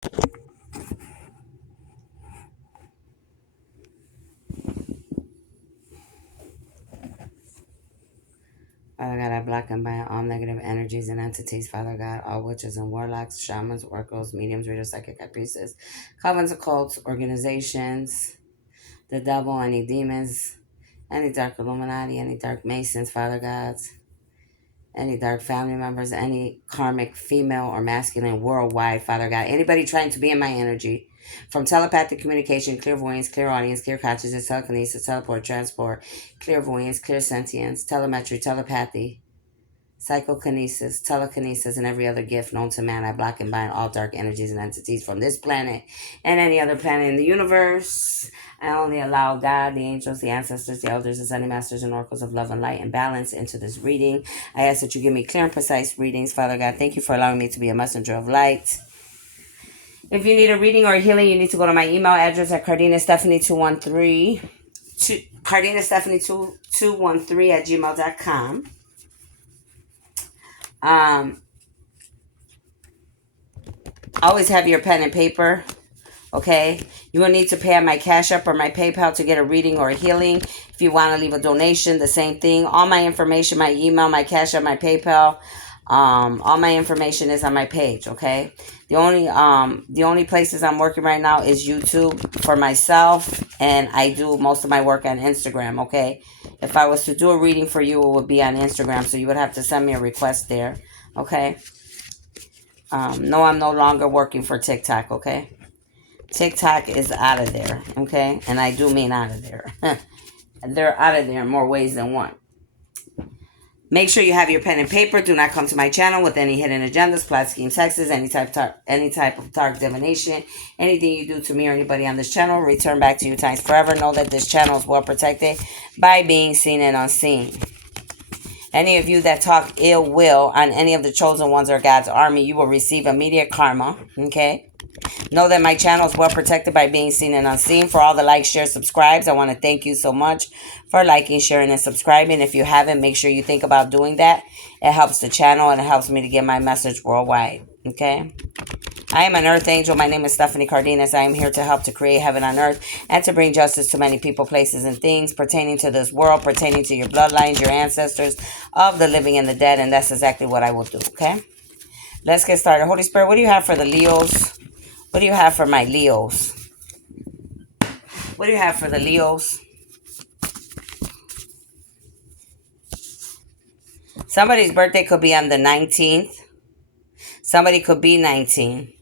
Father God, I block and bind all negative energies and entities, Father God, all witches and warlocks, shamans, oracles, mediums, readers, psychic priestesses, covens, occults, organizations, the devil, any demons, any dark Illuminati, any dark Masons, Father Gods, any dark family members, any karmic female or masculine worldwide, Father God, anybody trying to be in my energy, from telepathic communication, clairvoyance, clairaudience, clear consciousness, telekinesis, teleport, transport, clairvoyance, clear sentience, telemetry, telepathy, psychokinesis, telekinesis, and every other gift known to man. I block and bind all dark energies and entities from this planet and any other planet in the universe. I only allow God, the angels, the ancestors, the elders, the Sunday masters, and oracles of love and light and balance into this reading. I ask that you give me clear and precise readings. Father God, thank you for allowing me to be a messenger of light. If you need a reading or a healing, you need to go to my email address at cardinastephanie213 cardinastephanie213 at gmail.com. Always have your pen and paper, okay? You will need to pay on my Cash App or my PayPal to get a reading or a healing. If you want to leave a donation, the same thing. All my information, my email, my Cash App, my PayPal, all my information is on my page, okay? The only places I'm working right now is YouTube for myself, and I do most of my work on Instagram, okay? If I was to do a reading for you, it would be on Instagram, so you would have to send me a request there, okay? No, I'm no longer working for TikTok, okay? TikTok is out of there, okay? And I do mean out of there. They're out of there in more ways than one. Make sure you have your pen and paper. Do not come to my channel with any hidden agendas, plot schemes, hexes, any type of dark divination. Anything you do to me or anybody on this channel, return back to you times forever. Know that this channel is well protected by being seen and unseen. Any of you that talk ill will on any of the chosen ones or God's army, you will receive immediate karma, okay? Know that my channel is well protected by being seen and unseen. For all the likes, shares, subscribes, I want to thank you so much for liking, sharing, and subscribing. If you haven't, make sure you think about doing that. It helps the channel and it helps me to get my message worldwide, okay? I am an earth angel. My name is Stephanie Cardenas. I am here to help to create heaven on earth and to bring justice to many people, places, and things pertaining to this world, pertaining to your bloodlines, your ancestors, of the living and the dead. And that's exactly what I will do, okay? Let's get started. Holy Spirit, what do you have for the Leos? What do you have for my Leos? What do you have for the Leos? Somebody's birthday could be on the 19th. Somebody could be 19.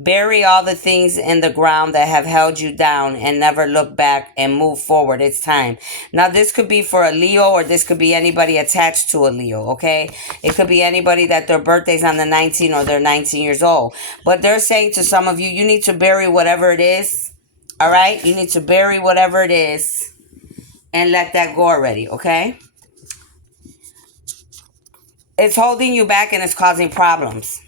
Bury all the things in the ground that have held you down and never look back and move forward. It's time. Now, this could be for a Leo, or this could be anybody attached to a Leo, okay? It could be anybody that their birthday's on the 19th or they're 19 years old. But they're saying to some of you, you need to bury whatever it is, all right? You need to bury whatever it is and let that go already, okay? It's holding you back and it's causing problems.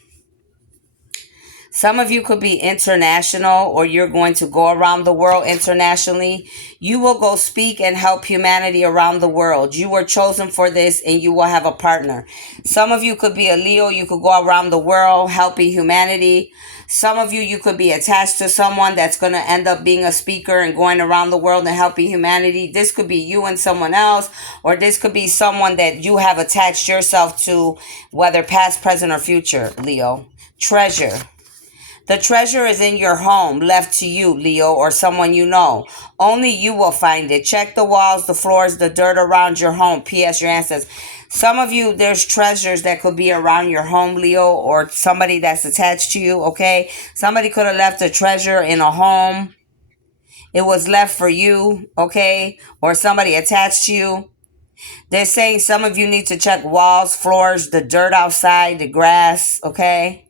Some of you could be international, or you're going to go around the world internationally. You will go speak and help humanity around the world. You were chosen for this and you will have a partner. Some of you could be a Leo. You could go around the world helping humanity. Some of you could be attached to someone that's going to end up being a speaker and going around the world and helping humanity. This could be you and someone else, or this could be someone that you have attached yourself to, whether past, present, or future, Leo. Treasure. The treasure is in your home, left to you, Leo, or someone you know. Only you will find it. Check the walls, the floors, the dirt around your home. P.S. Your ancestors. Some of you, there's treasures that could be around your home, Leo, or somebody that's attached to you, okay? Somebody could have left a treasure in a home. It was left for you, okay? Or somebody attached to you. They're saying some of you need to check walls, floors, the dirt outside, the grass, okay?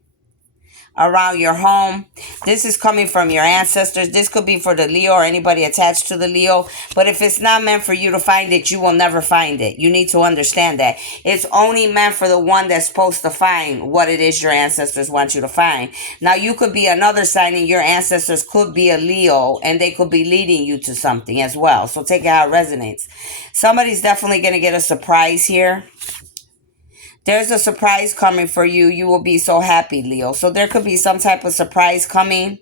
Around your home. This is coming from your ancestors. This could be for the Leo or anybody attached to the Leo. But if it's not meant for you to find it, you will never find it. You need to understand that. It's only meant for the one that's supposed to find what it is your ancestors want you to find. Now, you could be another sign and your ancestors could be a Leo and they could be leading you to something as well. So take it how it resonates. Somebody's definitely going to get a surprise here. There's a surprise coming for you. You will be so happy, Leo. So there could be some type of surprise coming,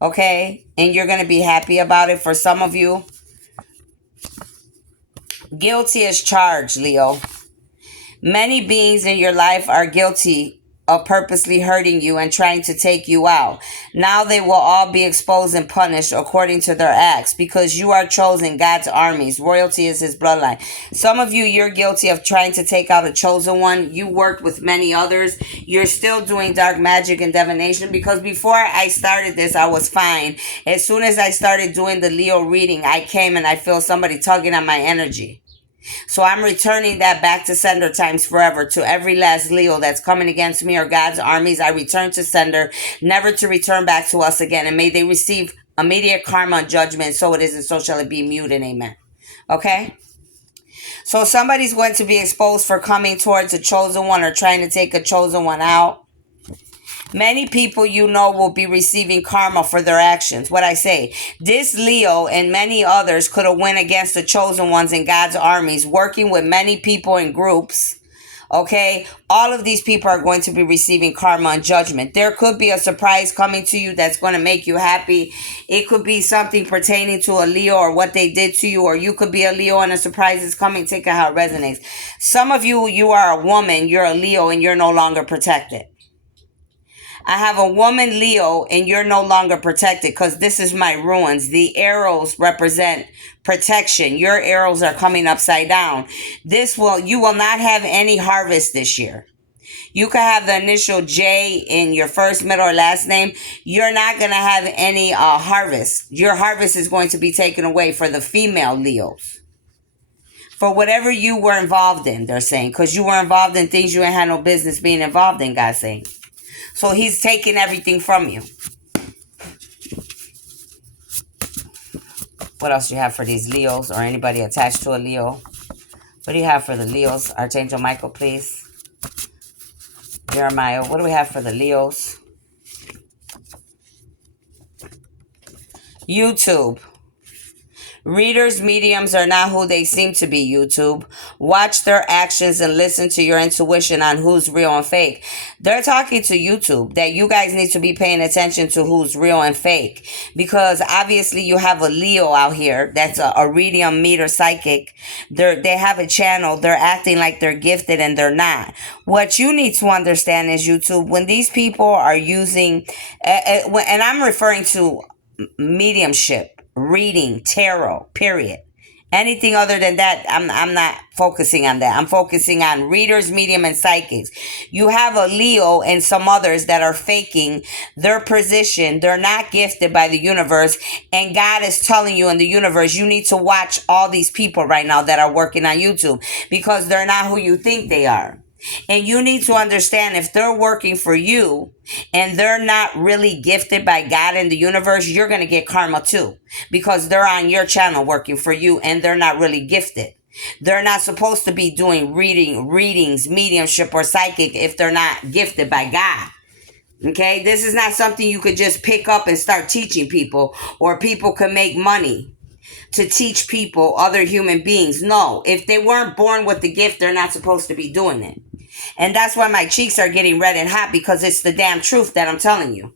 okay? And you're going to be happy about it. For some of you, guilty as charged, Leo. Many beings in your life are guilty of purposely hurting you and trying to take you out. Now they will all be exposed and punished according to their acts because you are chosen God's armies. Royalty is his bloodline. Some of you, you're guilty of trying to take out a chosen one. You worked with many others. You're still doing dark magic and divination because before I started this, I was fine. As soon as I started doing the Leo reading, I came and I feel somebody tugging on my energy. So I'm returning that back to sender times forever to every last Leo that's coming against me or God's armies. I return to sender, never to return back to us again. And may they receive immediate karma and judgment. So it is and so shall it be. Mute and amen. Okay? So somebody's going to be exposed for coming towards a chosen one or trying to take a chosen one out. Many people you know will be receiving karma for their actions. What I say, this Leo and many others could have went against the chosen ones in God's armies, working with many people in groups. Okay, all of these people are going to be receiving karma and judgment. There could be a surprise coming to you that's going to make you happy. It could be something pertaining to a Leo or what they did to you, or you could be a Leo and a surprise is coming. Take it how it resonates. Some of you, you are a woman, you're a Leo, and you're no longer protected. I have a woman, Leo, and you're no longer protected because this is my ruins. The arrows represent protection. Your arrows are coming upside down. You will not have any harvest this year. You could have the initial J in your first, middle, or last name. You're not going to have any harvest. Your harvest is going to be taken away for the female Leos. For whatever you were involved in, they're saying, because you were involved in things you ain't had no business being involved in, God's saying. So he's taking everything from you. What else do you have for these Leos or anybody attached to a Leo? What do you have for the Leos? Archangel Michael, please. Jeremiah, what do we have for the Leos? YouTube. Readers, mediums are not who they seem to be, YouTube. Watch their actions and listen to your intuition on who's real and fake. They're talking to YouTube that you guys need to be paying attention to who's real and fake. Because obviously you have a Leo out here that's a medium, meter, psychic. They have a channel. They're acting like they're gifted and they're not. What you need to understand is, YouTube, when these people are using, and I'm referring to mediumship, reading, tarot, period. Anything other than that, I'm not focusing on that. I'm focusing on readers, medium, and psychics. You have a Leo and some others that are faking their position. They're not gifted by the universe. And God is telling you in the universe, you need to watch all these people right now that are working on YouTube because they're not who you think they are. And you need to understand if they're working for you and they're not really gifted by God in the universe, you're going to get karma too because they're on your channel working for you and they're not really gifted. They're not supposed to be doing readings, mediumship, or psychic if they're not gifted by God. Okay, this is not something you could just pick up and start teaching people, or people can make money to teach people, other human beings. No, if they weren't born with the gift, they're not supposed to be doing it. And that's why my cheeks are getting red and hot, because it's the damn truth that I'm telling you.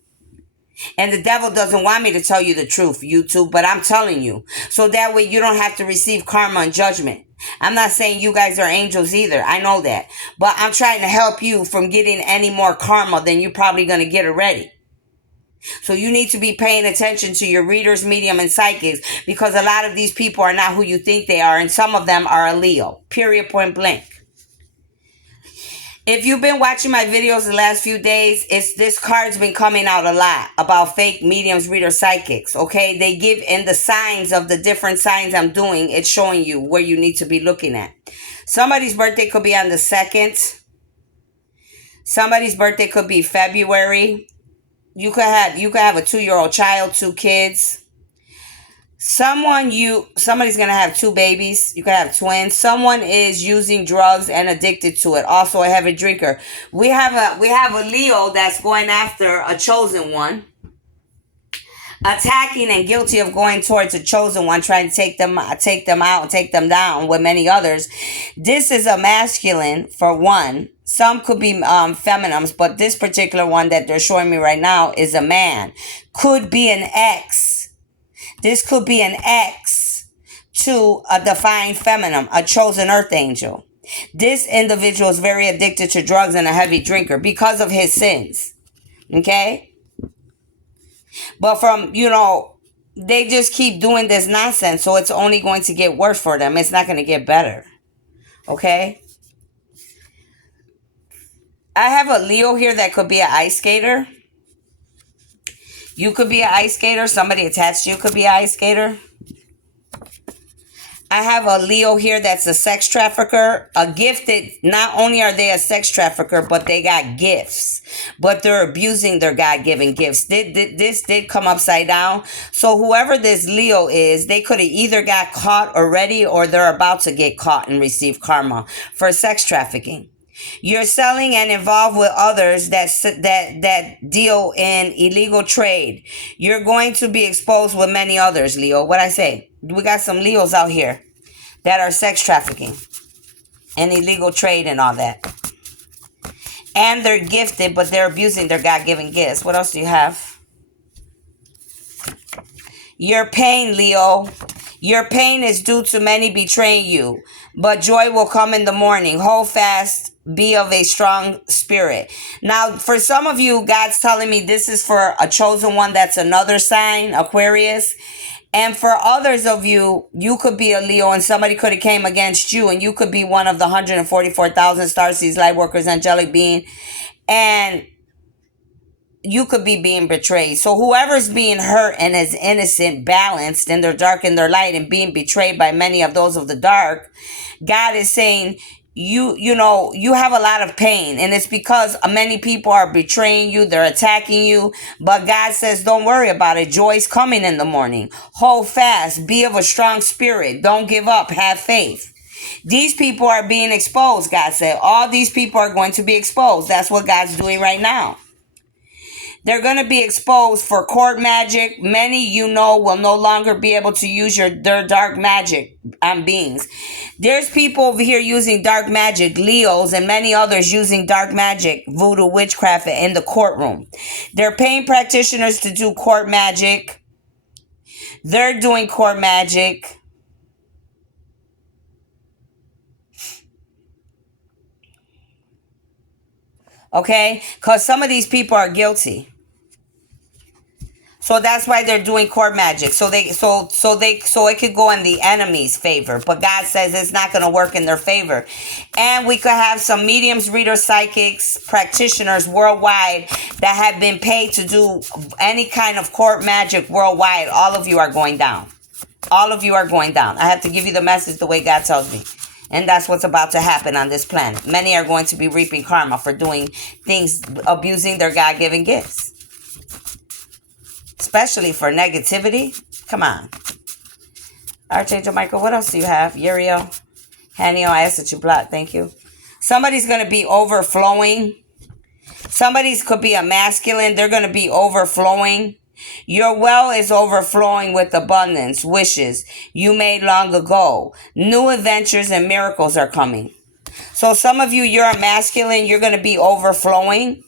And the devil doesn't want me to tell you the truth, YouTube, but I'm telling you. So that way you don't have to receive karma and judgment. I'm not saying you guys are angels either. I know that. But I'm trying to help you from getting any more karma than you're probably going to get already. So you need to be paying attention to your readers, medium, and psychics, because a lot of these people are not who you think they are, and some of them are a Leo. Period, point blank. If you've been watching my videos the last few days, this card's been coming out a lot about fake mediums, readers, psychics, okay? They give in the signs of the different signs I'm doing. It's showing you where you need to be looking at. Somebody's birthday could be on the 2nd. Somebody's birthday could be February. You could have a 2-year-old child, 2 kids. Somebody's gonna have 2 babies. You could have twins. Someone is using drugs and addicted to it. Also a heavy drinker. We have a Leo that's going after a chosen one. attacking and guilty of going towards a chosen one, trying to take them out and take them down with many others. This is a masculine for one. Some could be feminines, but this particular one that they're showing me right now is a man. Could be an ex. This could be an ex to a divine feminine, a chosen earth angel. This individual is very addicted to drugs and a heavy drinker because of his sins. Okay? But they just keep doing this nonsense, so it's only going to get worse for them. It's not going to get better. Okay? I have a Leo here that could be an ice skater. You could be an ice skater. Somebody attached to you could be an ice skater. I have a Leo here that's a sex trafficker, a gifted. Not only are they a sex trafficker, but they got gifts. But they're abusing their God-given gifts. This did come upside down. So whoever this Leo is, they could have either got caught already or they're about to get caught and receive karma for sex trafficking. You're selling and involved with others that deal in illegal trade. You're going to be exposed with many others, Leo. What I say? We got some Leos out here that are sex trafficking and illegal trade and all that. And they're gifted, but they're abusing their God-given gifts. What else do you have? Your pain, Leo. Your pain is due to many betraying you, but joy will come in the morning. Hold fast. Be of a strong spirit. Now, for some of you, God's telling me this is for a chosen one. That's another sign, Aquarius. And for others of you, you could be a Leo and somebody could have came against you and you could be one of the 144,000 starseeds, light workers, angelic being. And you could be being betrayed. So whoever's being hurt and is innocent, balanced in their dark and their light and being betrayed by many of those of the dark, God is saying, you have a lot of pain, and it's because many people are betraying you, they're attacking you, but God says don't worry about it. Joy's coming in the morning. Hold fast, be of a strong spirit, don't give up, have faith. These people are being exposed. God said all these people are going to be exposed. That's what God's doing right now. They're going to be exposed for court magic. Many, will no longer be able to use their dark magic beings. There's people over here using dark magic, Leos, and many others using dark magic, voodoo, witchcraft in the courtroom. They're paying practitioners to do court magic. They're doing court magic. Okay? Because some of these people are guilty. So that's why they're doing court magic. So it could go in the enemy's favor. But God says it's not going to work in their favor. And we could have some mediums, readers, psychics, practitioners worldwide that have been paid to do any kind of court magic worldwide. All of you are going down. All of you are going down. I have to give you the message the way God tells me. And that's what's about to happen on this planet. Many are going to be reaping karma for doing things, abusing their God-given gifts. Especially for negativity. Come on. Archangel Michael, what else do you have? Uriel, Haniel, I asked that you block. Thank you. Somebody's going to be overflowing. Somebody's could be a masculine. They're going to be overflowing. Your well is overflowing with abundance, wishes you made long ago. New adventures and miracles are coming. So some of you, you're a masculine. You're going to be overflowing.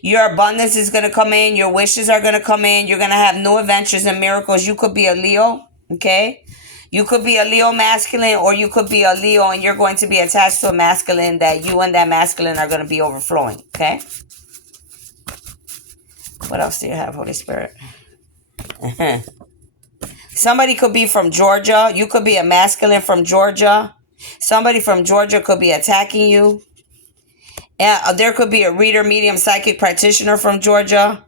Your abundance is going to come in. Your wishes are going to come in. You're going to have new adventures and miracles. You could be a Leo, okay? You could be a Leo masculine, or you could be a Leo and you're going to be attached to a masculine that you and that masculine are going to be overflowing, okay? What else do you have, Holy Spirit? Somebody could be from Georgia. You could be a masculine from Georgia. Somebody from Georgia could be attacking you. And there could be a reader, medium, psychic practitioner from Georgia.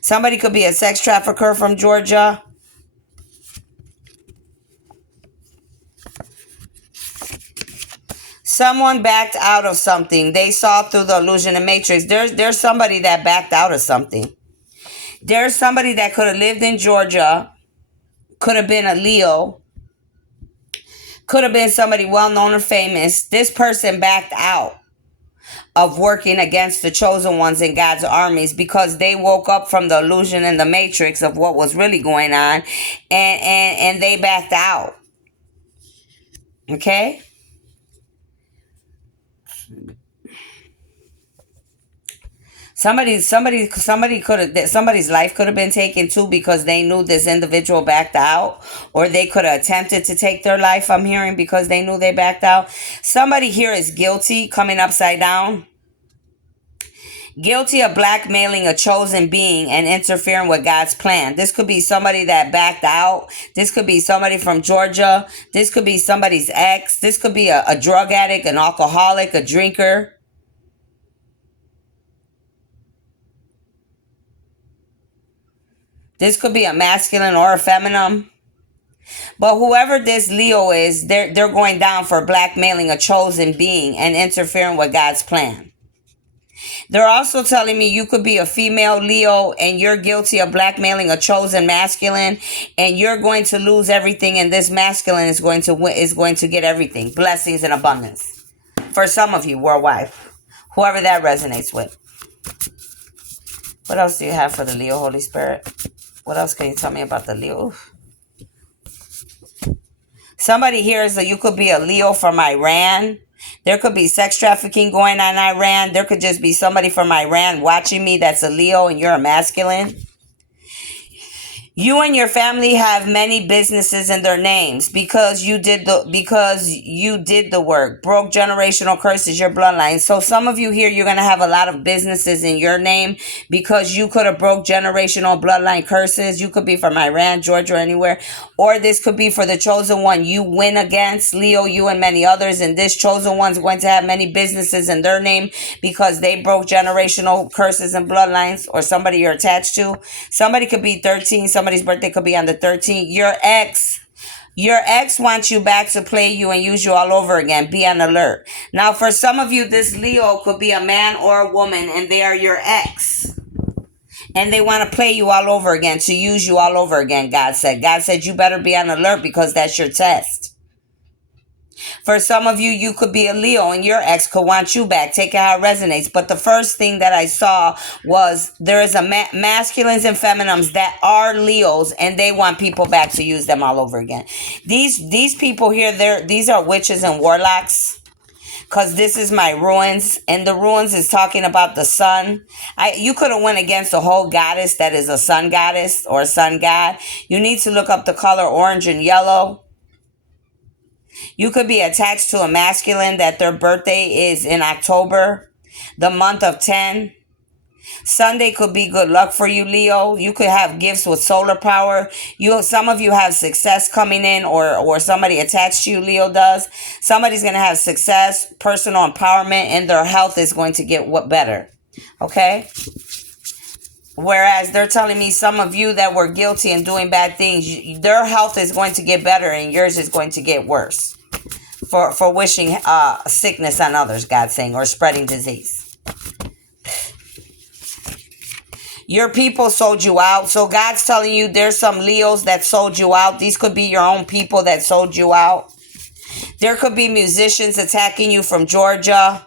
Somebody could be a sex trafficker from Georgia. Someone backed out of something. They saw through the illusion and matrix. There's somebody that backed out of something. There's somebody that could have lived in Georgia, could have been a Leo, could have been somebody well-known or famous. This person backed out of working against the chosen ones in God's armies, because they woke up from the illusion and the matrix of what was really going on, and they backed out. Okay? Somebody could have, somebody's life could have been taken too, because they knew this individual backed out, or they could have attempted to take their life, I'm hearing, because they knew they backed out. Somebody here is guilty, coming upside down. Guilty of blackmailing a chosen being and interfering with God's plan. This could be somebody that backed out. This could be somebody from Georgia. This could be somebody's ex. This could be a drug addict, an alcoholic, a drinker. This could be a masculine or a feminine. But whoever this Leo is, they're going down for blackmailing a chosen being and interfering with God's plan. They're also telling me you could be a female Leo and you're guilty of blackmailing a chosen masculine, and you're going to lose everything, and this masculine is going to get everything, blessings and abundance. For some of you worldwide, whoever that resonates with. What else do you have for the Leo, Holy Spirit? What else can you tell me about the Leo? Somebody here is that you could be a Leo from Iran. There could be sex trafficking going on in Iran. There could just be somebody from Iran watching me that's a Leo and you're a masculine. You and your family have many businesses in their names because you did the work. Broke generational curses, your bloodline. So some of you here, you're going to have a lot of businesses in your name because you could have broke generational bloodline curses. You could be from Iran, Georgia, or anywhere. Or this could be for the chosen one you win against, Leo, you and many others. And this chosen one's going to have many businesses in their name because they broke generational curses and bloodlines, or somebody you're attached to. Somebody could be 13. Somebody's birthday could be on the 13th. Your ex wants you back to play you and use you all over again. Be on alert. Now, for some of you, this Leo could be a man or a woman, and they are your ex. And they want to play you all over again, to use you all over again, God said. God said you better be on alert because that's your test. For some of you, you could be a Leo and your ex could want you back. Take it how it resonates. But the first thing that I saw was there is a masculines and feminines that are Leos, and they want people back to use them all over again. These people here, these are witches and warlocks. Because this is my ruins, and the ruins is talking about the sun. You could have went against a whole goddess that is a sun goddess or a sun god. You need to look up the color orange and yellow. You could be attached to a masculine that their birthday is in October, the month of 10. Sunday could be good luck for you, Leo. You could have gifts with solar power. Some of you have success coming in, or somebody attached to you, Leo, does. Somebody's going to have success, personal empowerment, and their health is going to get better. Okay? Whereas they're telling me some of you that were guilty and doing bad things, their health is going to get better and yours is going to get worse. For wishing sickness on others, God's saying, or spreading disease. Your people sold you out. So God's telling you there's some Leos that sold you out. These could be your own people that sold you out. There could be musicians attacking you from Georgia.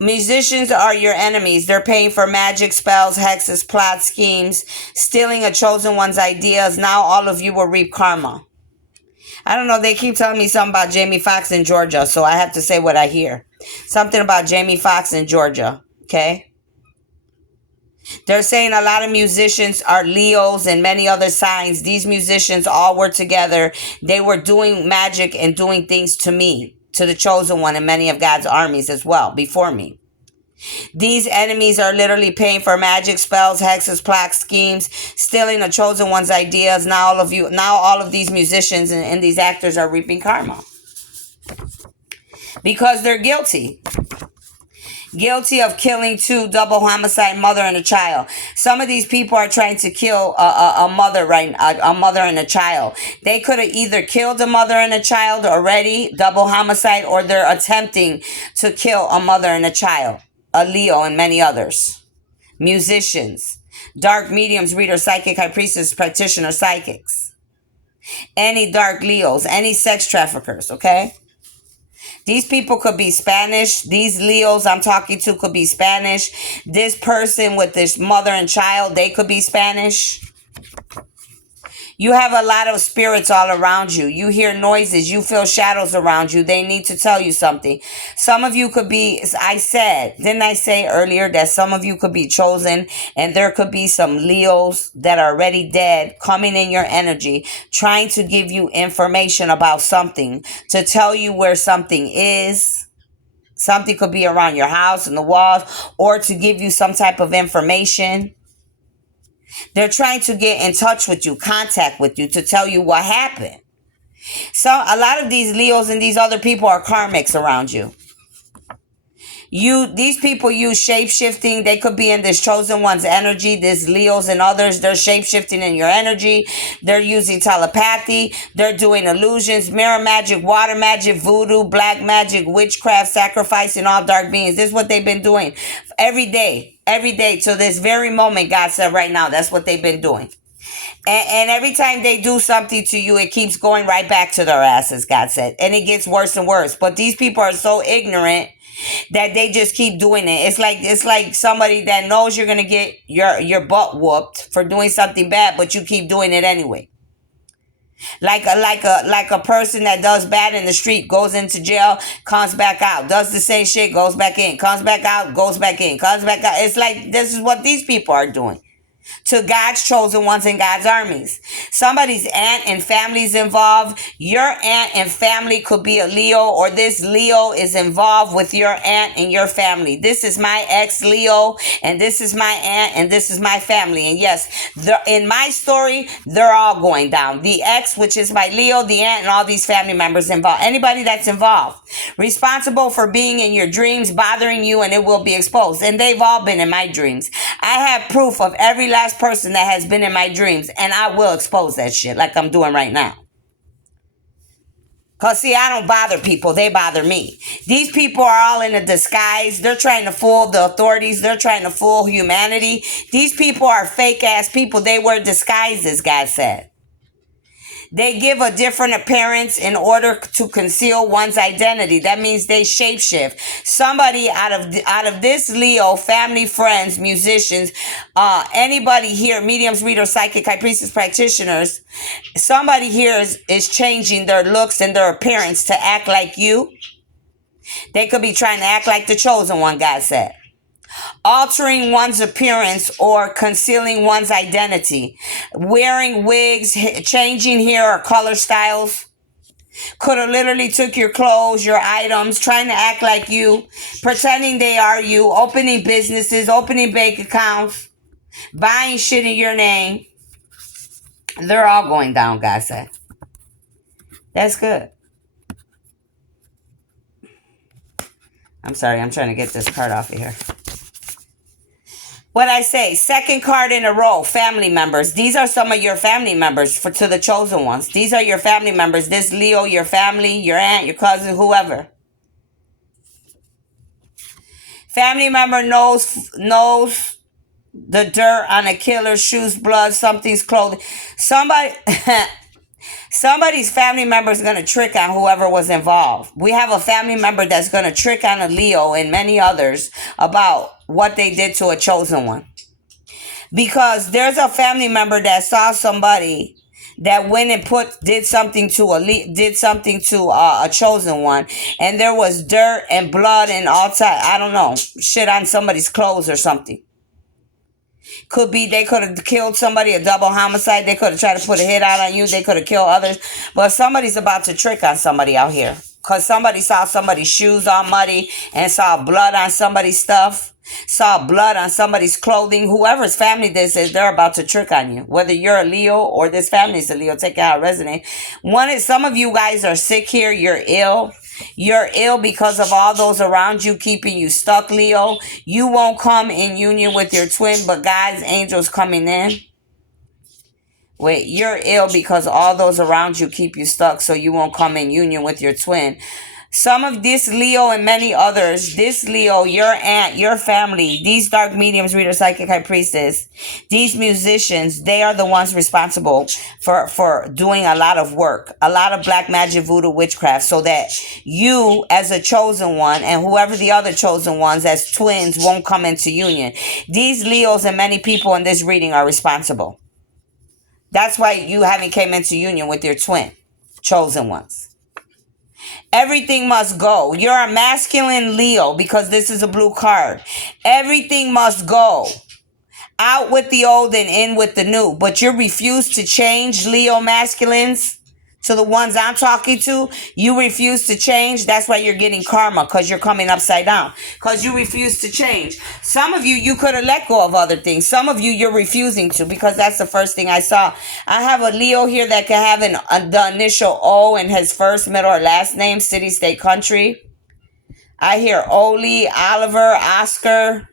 Musicians are your enemies. They're paying for magic spells, hexes, plot schemes, stealing a chosen one's ideas. Now all of you will reap karma. I don't know. They keep telling me something about Jamie Foxx in Georgia, so I have to say what I hear. Something about Jamie Foxx in Georgia. Okay? They're saying a lot of musicians are Leos and many other signs. These musicians all were together. They were doing magic and doing things to me, to the chosen one, and many of God's armies as well before me. These enemies are literally paying for magic spells, hexes, plot schemes, stealing the chosen one's ideas. Now all of these musicians and these actors are reaping karma because they're guilty. Guilty of killing two, double homicide, mother and a child. Some of these people are trying to kill a mother, right? A mother and a child. They could have either killed a mother and a child already, double homicide, or they're attempting to kill a mother and a child. A Leo and many others. Musicians, dark mediums, readers, psychic, high priestess, practitioner, psychics. Any dark Leos, any sex traffickers, okay? These people could be Spanish. These Leos I'm talking to could be Spanish. This person with this mother and child, they could be Spanish. You have a lot of spirits all around you. You hear noises. You feel shadows around you. They need to tell you something. Some of you could be, didn't I say earlier that some of you could be chosen, and there could be some Leos that are already dead coming in your energy, trying to give you information about something, to tell you where something is. Something could be around your house and the walls, or to give you some type of information. They're trying to get in touch with you, contact with you, to tell you what happened. So a lot of these Leos and these other people are karmics around you. These people use shape-shifting. They could be in this chosen one's energy. This Leos and others, they're shape-shifting in your energy. They're using telepathy. They're doing illusions, mirror magic, water magic, voodoo, black magic, witchcraft, sacrificing all dark beings. This is what they've been doing every day till this very moment. God said right now, that's what they've been doing. And every time they do something to you, it keeps going right back to their asses, God said. And it gets worse and worse. But these people are so ignorant that they just keep doing it. It's like somebody that knows you're gonna get your butt whooped for doing something bad, but you keep doing it anyway. Like a person that does bad in the street, goes into jail, comes back out, does the same shit, goes back in, comes back out, goes back in, comes back out. It's like this is what these people are doing to God's chosen ones in God's armies. Somebody's aunt and family's involved. Your aunt and family could be a Leo, or this Leo is involved with your aunt and your family. This is my ex Leo, and this is my aunt, and this is my family. And yes, in my story, they're all going down. The ex, which is my Leo, the aunt, and all these family members involved. Anybody that's involved, responsible for being in your dreams, bothering you, and it will be exposed. And they've all been in my dreams. I have proof of every last person that has been in my dreams, and I will expose that shit like I'm doing right now. Because, see, I don't bother people. They bother me. These people are all in a disguise. They're trying to fool the authorities. They're trying to fool humanity. These people are fake-ass people. They wear disguises, God said. They give a different appearance in order to conceal one's identity. That means they shapeshift. Somebody out of this Leo, family, friends, musicians, anybody here, mediums, readers, psychic, high priestess, practitioners, somebody here is changing their looks and their appearance to act like you. They could be trying to act like the chosen one, God said. Altering one's appearance or concealing one's identity. Wearing wigs, changing hair or color styles. Could have literally took your clothes, your items, trying to act like you, pretending they are you, opening businesses, opening bank accounts, buying shit in your name. They're all going down, God said. That's good. I'm sorry, I'm trying to get this card off of here. What I say, second card in a row, family members. These are some of your family members to the chosen ones. These are your family members. This Leo, your family, your aunt, your cousin, whoever. Family member knows the dirt on a killer's shoes, blood, something's clothing. Somebody's family member is going to trick on whoever was involved. We have a family member that's going to trick on a Leo and many others about what they did to a chosen one. Because there's a family member that saw somebody that went and did something to a chosen one, and there was dirt and blood and all type, I don't know, shit on somebody's clothes or something. Could be they could have killed somebody, a double homicide. They could have tried to put a hit out on you. They could have killed others. But somebody's about to trick on somebody out here. Because somebody saw somebody's shoes all muddy and saw blood on somebody's stuff. Saw blood on somebody's clothing. Whoever's family this is, they're about to trick on you. Whether you're a Leo or this family is a Leo. Take it how it resonates. Some of you guys are sick here. You're ill. You're ill because of all those around you keeping you stuck, Leo. You won't come in union with your twin, but God's angels coming in. Wait, you're ill because all those around you keep you stuck, so you won't come in union with your twin. Some of this Leo and many others, this Leo, your aunt, your family, these dark mediums, reader, psychic, high priestess, these musicians, they are the ones responsible for doing a lot of work, a lot of black magic, voodoo, witchcraft, so that you as a chosen one and whoever the other chosen ones as twins won't come into union. These Leos and many people in this reading are responsible. That's why you haven't came into union with your twin chosen ones. Everything must go. You're a masculine Leo because this is a blue card. Everything must go. Out with the old and in with the new. But you refuse to change, Leo masculines. To the ones I'm talking to, you refuse to change. That's why you're getting karma, because you're coming upside down. Because you refuse to change. Some of you, you could have let go of other things. Some of you, you're refusing to, because that's the first thing I saw. I have a Leo here that can have the initial O in his first, middle, or last name, city, state, country. I hear Oli, Oliver, Oscar,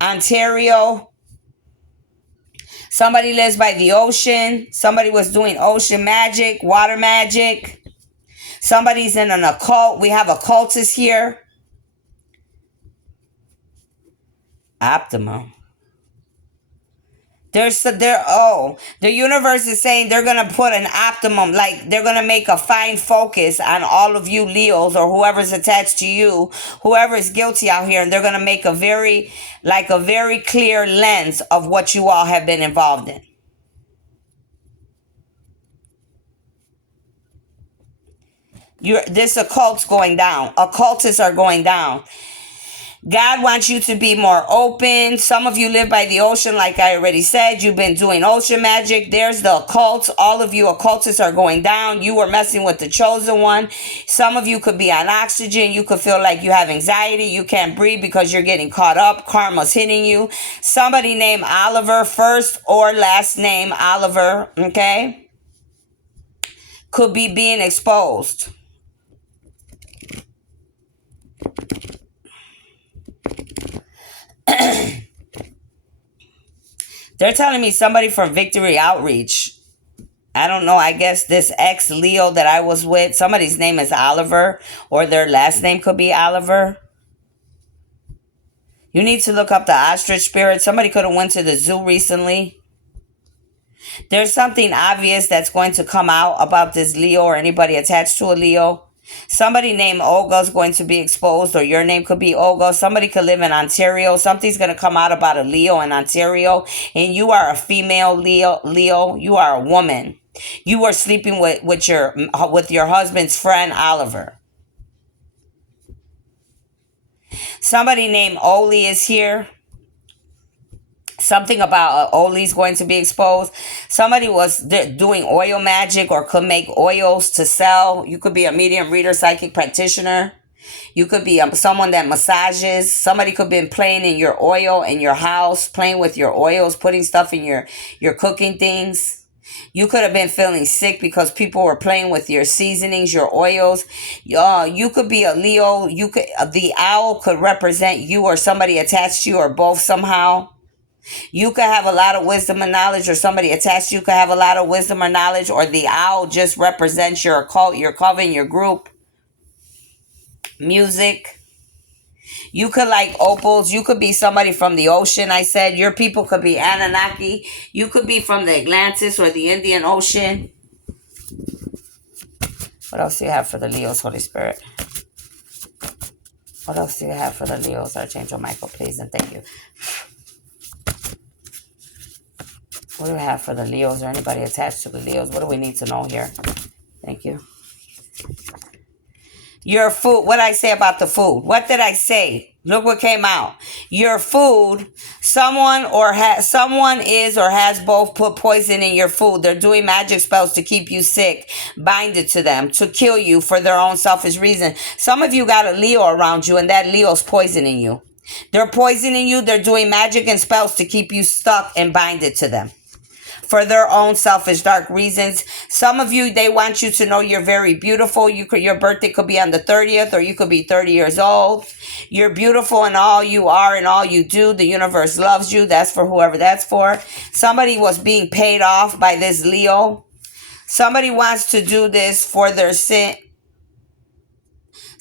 Ontario. Somebody lives by the ocean. Somebody was doing ocean magic, water magic. Somebody's in an occult. We have occultists here. Optimum. The universe is saying they're gonna put an optimum, like they're gonna make a fine focus on all of you Leos or whoever's attached to you, whoever is guilty out here, and they're gonna make a very clear lens of what you all have been involved in. This occult's going down. Occultists are going down. God wants you to be more open. Some of you live by the ocean, like I already said. You've been doing ocean magic. There's the occults. All of you occultists are going down. You were messing with the chosen one. Some of you could be on oxygen. You could feel like you have anxiety. You can't breathe because you're getting caught up. Karma's hitting you. Somebody named Oliver, first or last name Oliver, okay, could be being exposed. They're telling me somebody from Victory Outreach. I don't know. I guess this ex Leo that I was with, somebody's name is Oliver, or their last name could be Oliver. You need to look up the ostrich spirit. Somebody could have went to the zoo recently. There's something obvious that's going to come out about this Leo or anybody attached to a Leo. Somebody named Olga is going to be exposed, or your name could be Olga. Somebody could live in Ontario. Something's going to come out about a Leo in Ontario, and you are a female Leo. You are a woman. You are sleeping with your husband's friend Oliver. Somebody named Oli is here. Something about Oli's going to be exposed. Somebody was doing oil magic or could make oils to sell. You could be a medium, reader, psychic practitioner. You could be someone that massages. Somebody could have been playing in your oil in your house, playing with your oils, putting stuff in your cooking things. You could have been feeling sick because people were playing with your seasonings, your oils. You could be a Leo. The owl could represent you or somebody attached to you, or both somehow. You could have a lot of wisdom and knowledge, or somebody attached to you could have a lot of wisdom or knowledge, or the owl just represents your occult, your coven, your group. Music. You could like opals. You could be somebody from the ocean. I said your people could be Anunnaki. You could be from the Atlantis or the Indian Ocean. What else do you have for the Leos, Holy Spirit? What else do you have for the Leos, Archangel Michael, please, and thank you. What do we have for the Leos or anybody attached to the Leos? What do we need to know here? Thank you. Your food. What did I say about the food? What did I say? Look what came out. Your food. Someone is or has both put poison in your food. They're doing magic spells to keep you sick. Bind it to them. To kill you for their own selfish reason. Some of you got a Leo around you, and that Leo's poisoning you. They're poisoning you. They're doing magic and spells to keep you stuck and bind it to them for their own selfish dark reasons. Some of you, they want you to know you're very beautiful. Your birthday could be on the 30th, or you could be 30 years old. You're beautiful in all you are and all you do. The universe loves you. That's for whoever that's for. Somebody was being paid off by this Leo. Somebody wants to do this for their sin.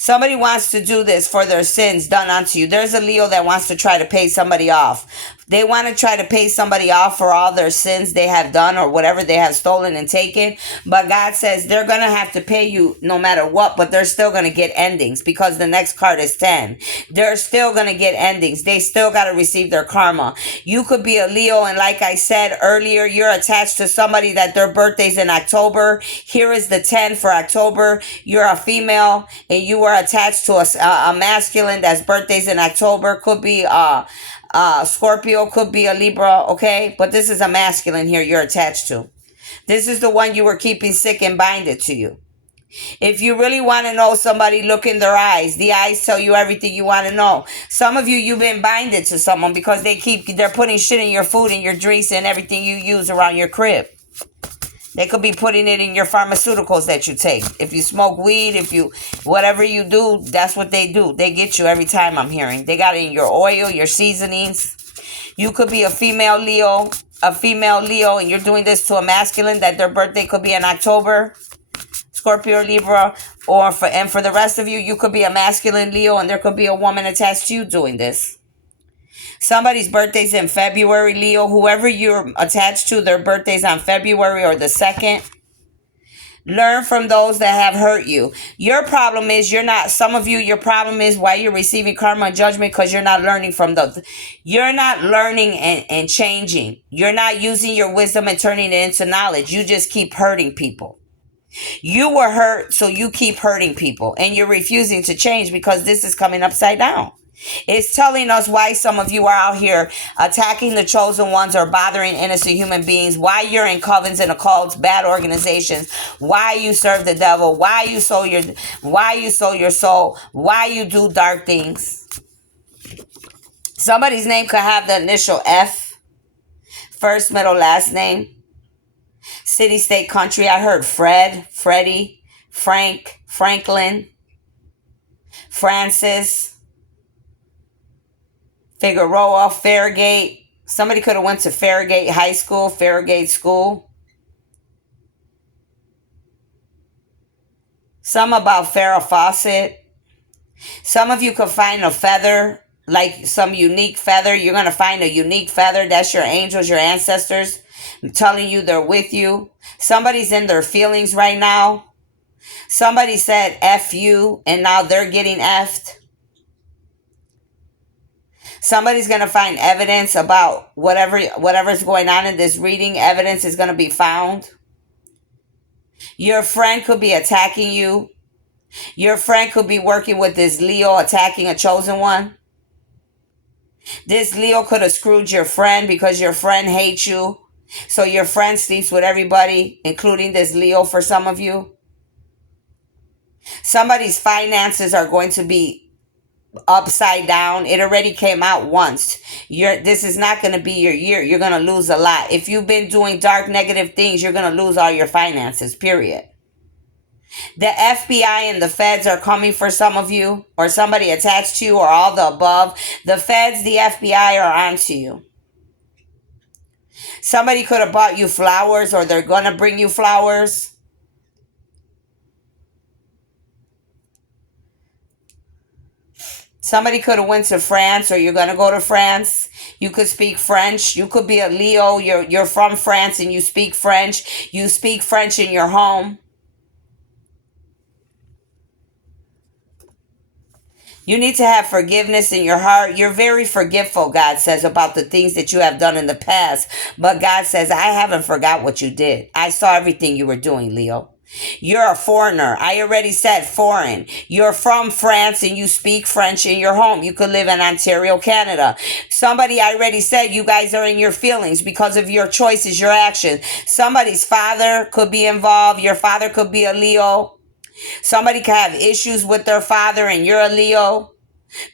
Somebody wants to do this for their sins done unto you. There's a Leo that wants to try to pay somebody off. They want to try to pay somebody off for all their sins they have done or whatever they have stolen and taken. But God says they're going to have to pay you no matter what, but they're still going to get endings because the next card is 10. They're still going to get endings. They still got to receive their karma. You could be a Leo, and like I said earlier, you're attached to somebody that their birthday's in October. Here is the 10 for October. You're a female, and you are attached to a masculine that's birthdays in October. Could be Scorpio, could be a Libra, okay? But this is a masculine here you're attached to. This is the one you were keeping sick and binded to you. If you really want to know somebody, look in their eyes. The eyes tell you everything you want to know. Some of you, you've been binded to someone because they're putting shit in your food and your drinks and everything you use around your crib. They could be putting it in your pharmaceuticals that you take. If you smoke weed, whatever you do, that's what they do. They get you every time, I'm hearing. They got it in your oil, your seasonings. You could be a female Leo, and you're doing this to a masculine that their birthday could be in October, Scorpio, Libra, and for the rest of you, you could be a masculine Leo, and there could be a woman attached to you doing this. Somebody's birthday's in February, Leo. Whoever you're attached to, their birthday's on February or the 2nd. Learn from those that have hurt you. Your problem is some of you, your problem is why you're receiving karma and judgment because you're not learning from those. You're not learning and changing. You're not using your wisdom and turning it into knowledge. You just keep hurting people. You were hurt, so you keep hurting people. And you're refusing to change because this is coming upside down. It's telling us why some of you are out here attacking the chosen ones or bothering innocent human beings, why you're in covens and occults, bad organizations, why you serve the devil, why you sold your soul, why you do dark things. Somebody's name could have the initial F, first, middle, last name. City, state, country. I heard Fred, Freddie, Frank, Franklin, Francis, Figueroa, Farragut. Somebody could have went to Farragut High School, Farragut School. Some about Farrah Fawcett. Some of you could find a feather, like some unique feather. You're going to find a unique feather. That's your angels, your ancestors. I'm telling you they're with you. Somebody's in their feelings right now. Somebody said F you, and now they're getting F'd. Somebody's going to find evidence about whatever's going on in this reading. Evidence is going to be found. Your friend could be attacking you. Your friend could be working with this Leo attacking a chosen one. This Leo could have screwed your friend because your friend hates you. So your friend sleeps with everybody, including this Leo for some of you. Somebody's finances are going to be upside down. It already came out once. This is not going to be your year. You're going to lose a lot. If you've been doing dark, negative things, you're going to lose all your finances, period. The FBI and the feds are coming for some of you, or somebody attached to you, or all the above. The feds, the FBI are onto you. Somebody could have bought you flowers, or they're going to bring you flowers. Somebody could have went to France, or you're going to go to France. You could speak French. You could be a Leo. You're from France and you speak French. You speak French in your home. You need to have forgiveness in your heart. You're very forgetful, God says, about the things that you have done in the past. But God says, I haven't forgot what you did. I saw everything you were doing, Leo. You're a foreigner. I already said foreign. You're from France and you speak French in your home. You could live in Ontario, Canada. Somebody, I already said, you guys are in your feelings because of your choices, your actions. Somebody's father could be involved. Your father could be a Leo. Somebody could have issues with their father and you're a Leo.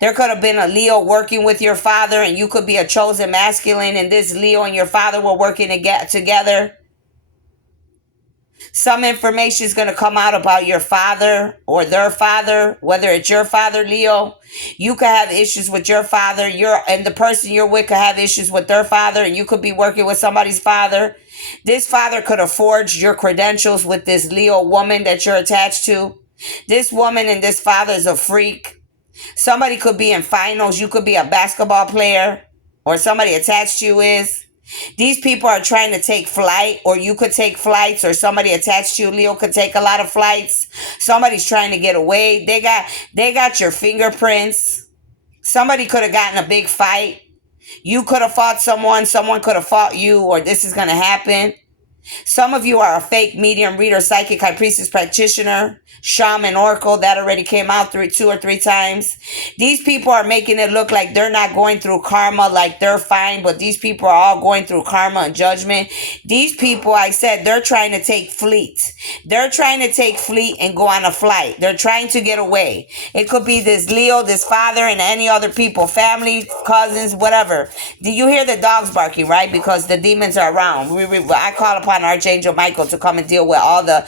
There could have been a Leo working with your father and you could be a chosen masculine and this Leo and your father were working together. Some information is going to come out about your father or their father, whether it's your father, Leo. You could have issues with your father. And the person you're with could have issues with their father, and you could be working with somebody's father. This father could have forged your credentials with this Leo woman that you're attached to. This woman and this father is a freak. Somebody could be in finals. You could be a basketball player, or somebody attached to you is. These people are trying to take flight, or you could take flights, or somebody attached to you, Leo, could take a lot of flights. Somebody's trying to get away. They got your fingerprints. Somebody could have gotten a big fight. You could have fought someone could have fought you, or this is going to happen. Some of you are a fake medium, reader, psychic, high priestess, practitioner, shaman, oracle. That already came out 2 or 3 times. These people are making it look like they're not going through karma, like they're fine, but these people are all going through karma and judgment. These people, I said, they're trying to take fleet. They're trying to take fleet and go on a flight. They're trying to get away. It could be this Leo, this father, and any other people, family, cousins, whatever. Do you hear the dogs barking, right? Because the demons are around. I call upon Archangel Michael to come and deal with all the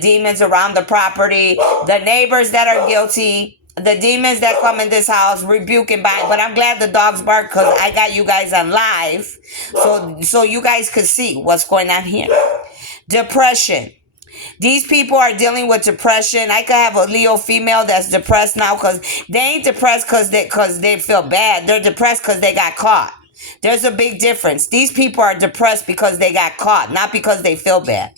demons around the property, the neighbors that are guilty, the demons that come in this house, rebuke and bind. But I'm glad the dogs bark because I got you guys on live, so you guys could see what's going on here. Depression. These people are dealing with depression. I could have a Leo female that's depressed now because they ain't depressed because they feel bad. They're depressed because they got caught. There's a big difference. These people are depressed because they got caught, not because they feel bad.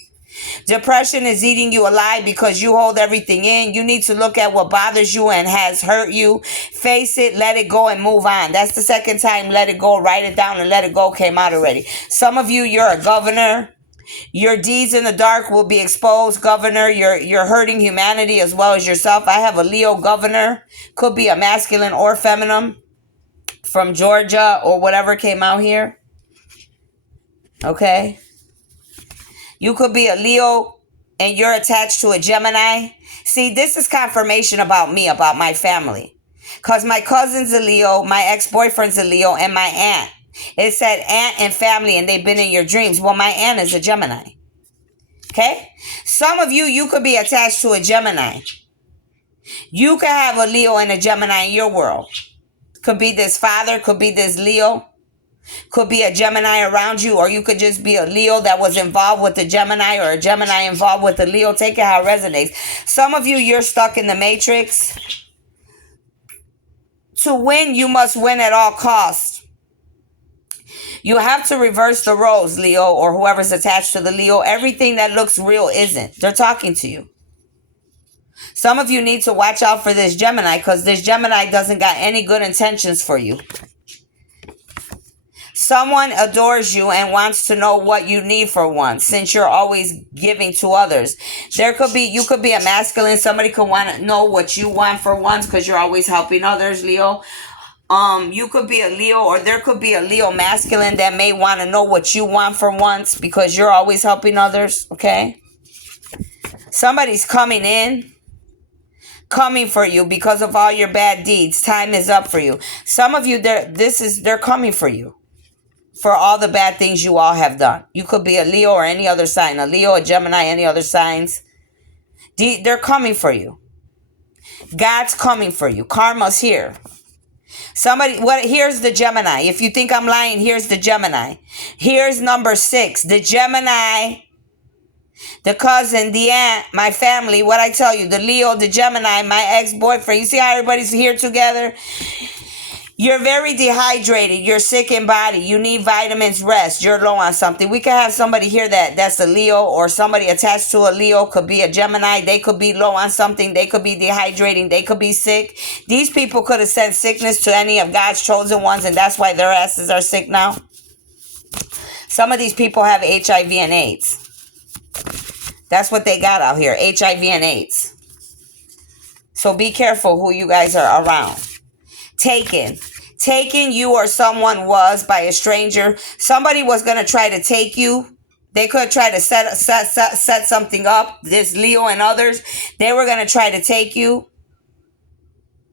Depression is eating you alive because you hold everything in. You need to look at what bothers you and has hurt you. Face it, let it go, and move on. That's the second time let it go. Write it down and let it go came out already. Some of you, you're a governor. Your deeds in the dark will be exposed, governor. You're hurting humanity as well as yourself. I have a Leo governor. Could be a masculine or feminine from Georgia or whatever came out here. Okay. You could be a Leo and you're attached to a Gemini. See, this is confirmation about me, about my family. Because my cousin's a Leo, my ex-boyfriend's a Leo, and my aunt. It said aunt and family, and they've been in your dreams. Well, my aunt is a Gemini. Okay? Some of you could be attached to a Gemini. You could have a Leo and a Gemini in your world. Could be this father, could be this Leo. Could be a Gemini around you, or you could just be a Leo that was involved with the Gemini, or a Gemini involved with the Leo. Take it how it resonates. Some of you, you're stuck in the matrix. To win, you must win at all costs. You have to reverse the roles, Leo, or whoever's attached to the Leo. Everything that looks real isn't. They're talking to you. Some of you need to watch out for this Gemini because this Gemini doesn't got any good intentions for you. Someone adores you and wants to know what you need for once, since you're always giving to others. You could be a masculine. Somebody could want to know what you want for once because you're always helping others, Leo. You could be a Leo, or there could be a Leo masculine that may want to know what you want for once because you're always helping others, okay? Somebody's coming for you because of all your bad deeds. Time is up for you. Some of you, they're coming for you for all the bad things you all have done. You could be a Leo or any other sign, a Leo, a Gemini, any other signs. They're coming for you. God's coming for you. Karma's here. Here's the Gemini. If you think I'm lying, here's the Gemini. Here's number 6. The Gemini, the cousin, the aunt, my family, what I tell you, the Leo, the Gemini, my ex-boyfriend. You see how everybody's here together? You're very dehydrated. You're sick in body. You need vitamins, rest. You're low on something. We could have somebody here that's a Leo, or somebody attached to a Leo. Could be a Gemini. They could be low on something. They could be dehydrating. They could be sick. These people could have sent sickness to any of God's chosen ones, and that's why their asses are sick now. Some of these people have HIV and AIDS. That's what they got out here, HIV and AIDS. So be careful who you guys are around. Taken, you or someone was by a stranger. Somebody was going to try to take you. They could try to set something up. This Leo and others, they were going to try to take you,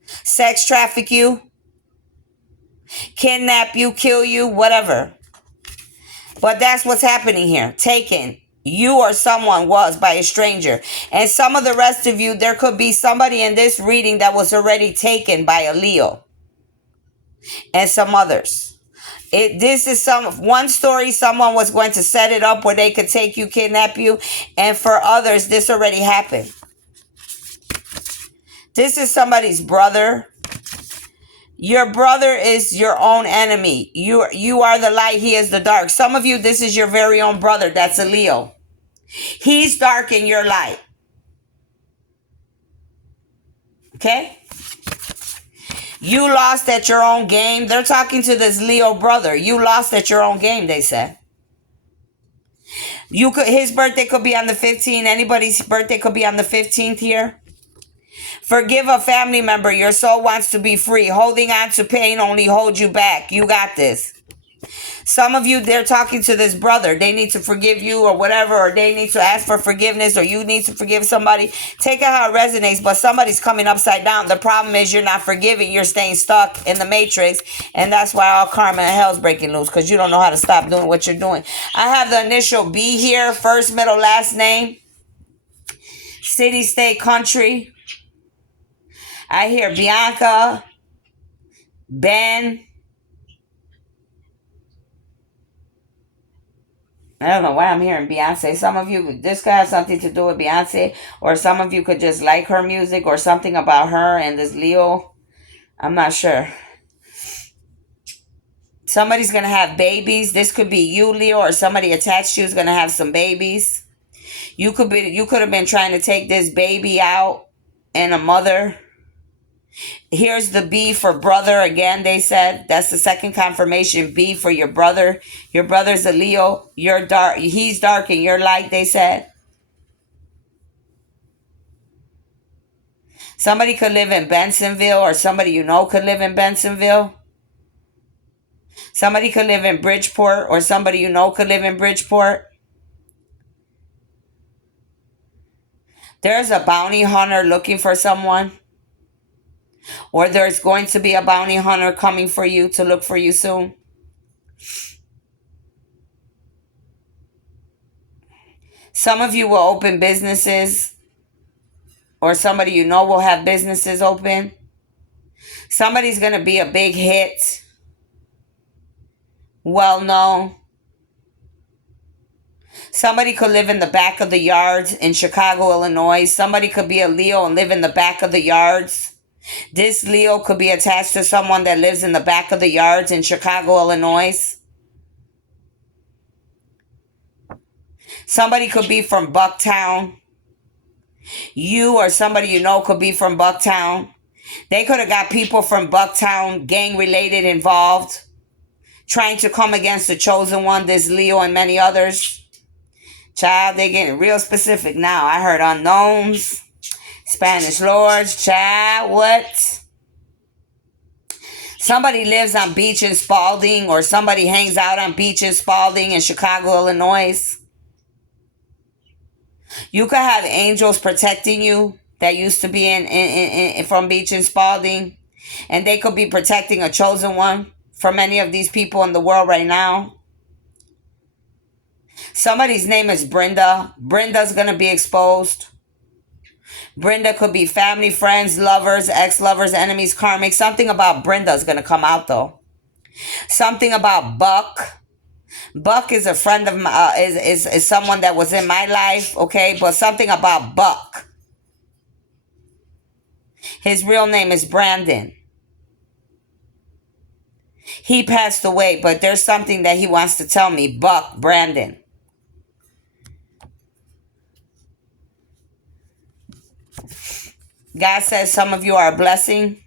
sex traffic you, kidnap you, kill you, whatever. But that's what's happening here. Taken, you or someone was by a stranger. And some of the rest of you, there could be somebody in this reading that was already taken by a Leo. And some others. This is one story. Someone was going to set it up where they could take you, kidnap you, and for others, this already happened. This is somebody's brother. Your brother is your own enemy. You are the light, he is the dark. Some of you, this is your very own brother. That's a Leo. He's dark and you're light. Okay? You lost at your own game. They're talking to this Leo brother. You lost at your own game, they said. His birthday could be on the 15th. Anybody's birthday could be on the 15th here. Forgive a family member. Your soul wants to be free. Holding on to pain only holds you back. You got this. Some of you, they're talking to this brother. They need to forgive you or whatever, or they need to ask for forgiveness, or you need to forgive somebody. Take it how it resonates, but somebody's coming upside down. The problem is you're not forgiving. You're staying stuck in the matrix, and that's why all karma and hell's breaking loose, because you don't know how to stop doing what you're doing. I have the initial B here, first, middle, last name, city, state, country. I hear Bianca, Ben. I don't know why I'm hearing Beyonce. Some of you, this could have something to do with Beyonce, or some of you could just like her music, or something about her and this Leo. I'm not sure. Somebody's going to have babies. This could be you, Leo, or somebody attached to you is going to have some babies. You could have been trying to take this baby out and a mother. Here's the B for brother again, they said. That's the second confirmation. B for your brother. Your brother's a Leo. You're dark. He's dark and you're light, they said. Somebody could live in Bensonville, or somebody you know could live in Bensonville. Somebody could live in Bridgeport, or somebody you know could live in Bridgeport. There's a bounty hunter looking for someone. Or there's going to be a bounty hunter coming for you to look for you soon. Some of you will open businesses, or somebody you know will have businesses open. Somebody's going to be a big hit, well known. Somebody could live in the back of the yards in Chicago, Illinois. Somebody could be a Leo and live in the back of the yards. This Leo could be attached to someone that lives in the back of the yards in Chicago, Illinois. Somebody could be from Bucktown. You or somebody you know could be from Bucktown. They could have got people from Bucktown, gang related, involved, trying to come against the chosen one, this Leo and many others. Child, they're getting real specific now. I heard unknowns, Spanish lords, child, what? Somebody lives on Beach and Spalding, or somebody hangs out on Beach and Spalding in Chicago, Illinois. You could have angels protecting you that used to be in from Beach and Spalding, and they could be protecting a chosen one from any of these people in the world right now. Somebody's name is Brenda. Brenda's going to be exposed. Brenda could be family, friends, lovers, ex-lovers, enemies, karmic. Something about Brenda is going to come out, though. Something about Buck. Buck is a friend of my, is someone that was in my life, okay? But something about Buck. His real name is Brandon. He passed away, but there's something that he wants to tell me. Buck, Brandon. God says some of you are a blessing.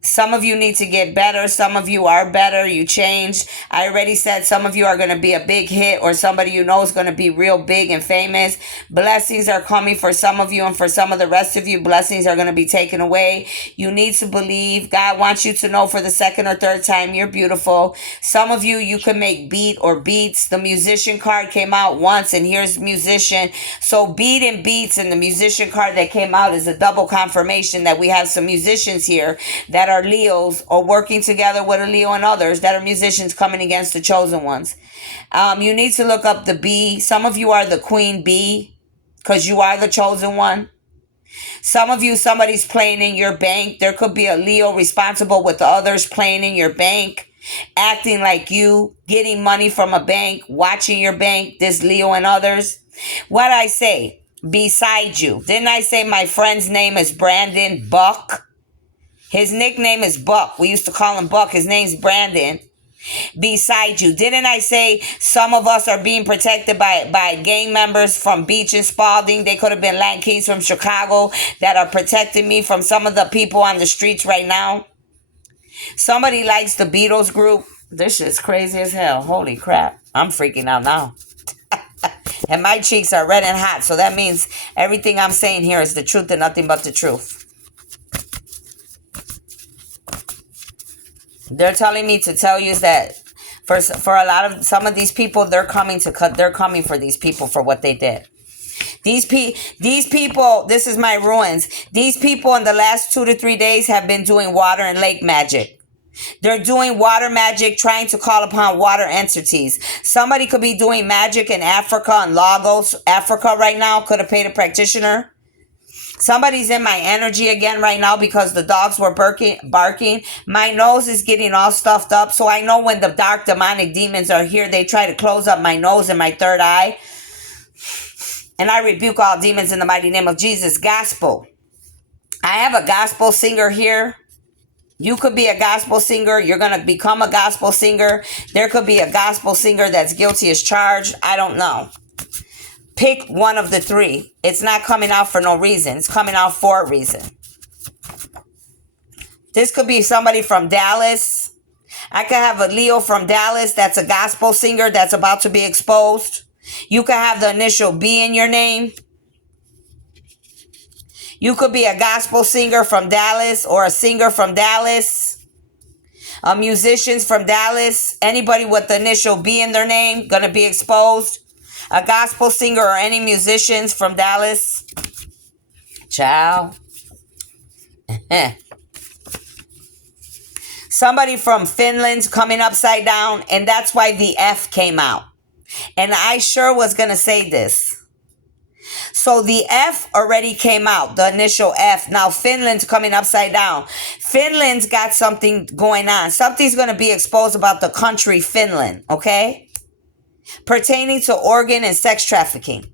Some of you need to get better. Some of you are better. You changed. I already said some of you are going to be a big hit, or somebody you know is going to be real big and famous. Blessings are coming for some of you, and for some of the rest of you, blessings are going to be taken away. You need to believe. God wants you to know for the second or third time you're beautiful. Some of you, you can make beat or beats. The musician card came out once, and here's musician. So beat and beats, and the musician card that came out is a double confirmation that we have some musicians here that are Leos, or working together with a Leo and others that are musicians coming against the chosen ones. You need to look up the B. Some of you are the queen bee because you are the chosen one. Some of you, somebody's playing in your bank. There could be a Leo responsible with the others playing in your bank, acting like you, getting money from a bank, watching your bank, this Leo and others. What I say, beside you. Didn't I say my friend's name is Brandon Buck? His nickname is Buck. We used to call him Buck. His name's Brandon. Beside you. Didn't I say some of us are being protected by gang members from Beach and Spalding? They could have been Lankeys from Chicago that are protecting me from some of the people on the streets right now. Somebody likes the Beatles group. This shit's crazy as hell. Holy crap. I'm freaking out now. And my cheeks are red and hot. So that means everything I'm saying here is the truth and nothing but the truth. They're telling me to tell you that for a lot of some of these people, they're coming for these people for what they did. These people, this is my ruins. These people in the last 2 to 3 days have been doing water and lake magic. They're doing water magic, trying to call upon water entities. Somebody could be doing magic in Africa and Lagos, Africa right now. Could have paid a practitioner. Somebody's in my energy again right now because the dogs were barking. My nose is getting all stuffed up. So I know when the dark demonic demons are here, they try to close up my nose and my third eye. And I rebuke all demons in the mighty name of Jesus. Gospel. I have a gospel singer here. You could be a gospel singer. You're going to become a gospel singer. There could be a gospel singer that's guilty as charged. I don't know. Pick one of the three. It's not coming out for no reason. It's coming out for a reason. This could be somebody from Dallas. I could have a Leo from Dallas that's a gospel singer that's about to be exposed. You could have the initial B in your name. You could be a gospel singer from Dallas or a singer from Dallas. Musicians from Dallas. Anybody with the initial B in their name going to be exposed. A gospel singer or any musicians from Dallas. Ciao. Somebody from Finland's coming upside down, and that's why the F came out. And I sure was going to say this. So the F already came out, the initial F. Now Finland's coming upside down. Finland's got something going on. Something's going to be exposed about the country Finland, okay? Pertaining to organ and sex trafficking.